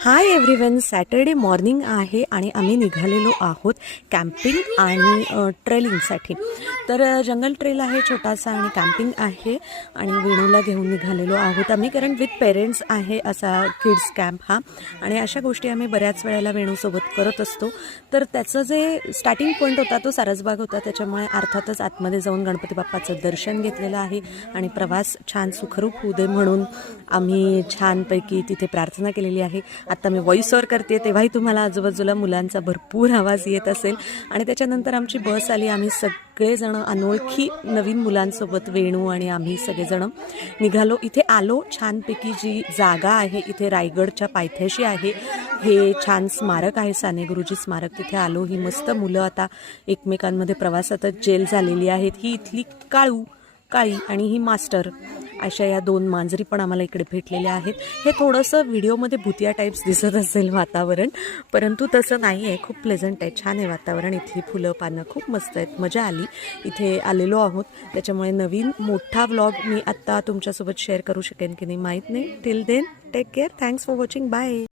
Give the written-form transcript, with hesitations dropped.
Hi everyone, Saturday morning आहे आणि आम्ही निघालेलो आहोत कॅम्पिंग आणि ट्रेलिंगसाठी. तर जंगल ट्रेल आहे छोटासा आणि कॅम्पिंग आहे आणि वेणूला घेऊन निघालेलो आहोत आम्ही, कारण विथ पेरेंट्स आहे असा किड्स कॅम्प हा. आणि अशा गोष्टी आम्ही बऱ्याच वेळेला वेणूसोबत करत असतो. तर त्याचं जे स्टार्टिंग पॉईंट होता तो सारसबाग होता, त्याच्यामुळे अर्थातच आतमध्ये जाऊन गणपती बाप्पाचं दर्शन घेतलेलं आहे आणि प्रवास छान सुखरूप होऊ दे म्हणून आम्ही छानपैकी तिथे प्रार्थना केलेली आहे. आता मी व्हॉइस ओव्हर करते तेव्हाही तुम्हाला आजूबाजूला मुलांचा भरपूर आवाज येत असेल. आणि त्याच्यानंतर आमची बस आली. आम्ही सगळेजण अनोळखी नवीन मुलांसोबत वेणू आणि आम्ही सगळेजण निघालो. इथे आलो. छानपैकी जी जागा आहे इथे रायगडच्या पायथ्याशी आहे, हे छान स्मारक आहे, साने गुरुजी स्मारक. तिथे आलो. ही मस्त मुलं आता एकमेकांमध्ये प्रवासातच जेल झालेली आहेत. ही इथली काळी आणि ही मास्टर अशा या दोन मांजरी पण आम्हाला इकडे भेटलेल्या आहेत. हे थोडंसं व्हिडिओमध्ये भुतिया टाईप्स दिसत असेल वातावरण, परंतु तसं नाही आहे. खूप प्लेझंट आहे, छान आहे वातावरण. इथली फुलं पानं खूप मस्त आहेत, मजा आली. इथे आलेलो आहोत त्याच्यामुळे नवीन मोठा व्लॉग मी आत्ता तुमच्यासोबत शेअर करू शकेन की नाही माहीत नाही. Till then take care. Thanks for watching. Bye.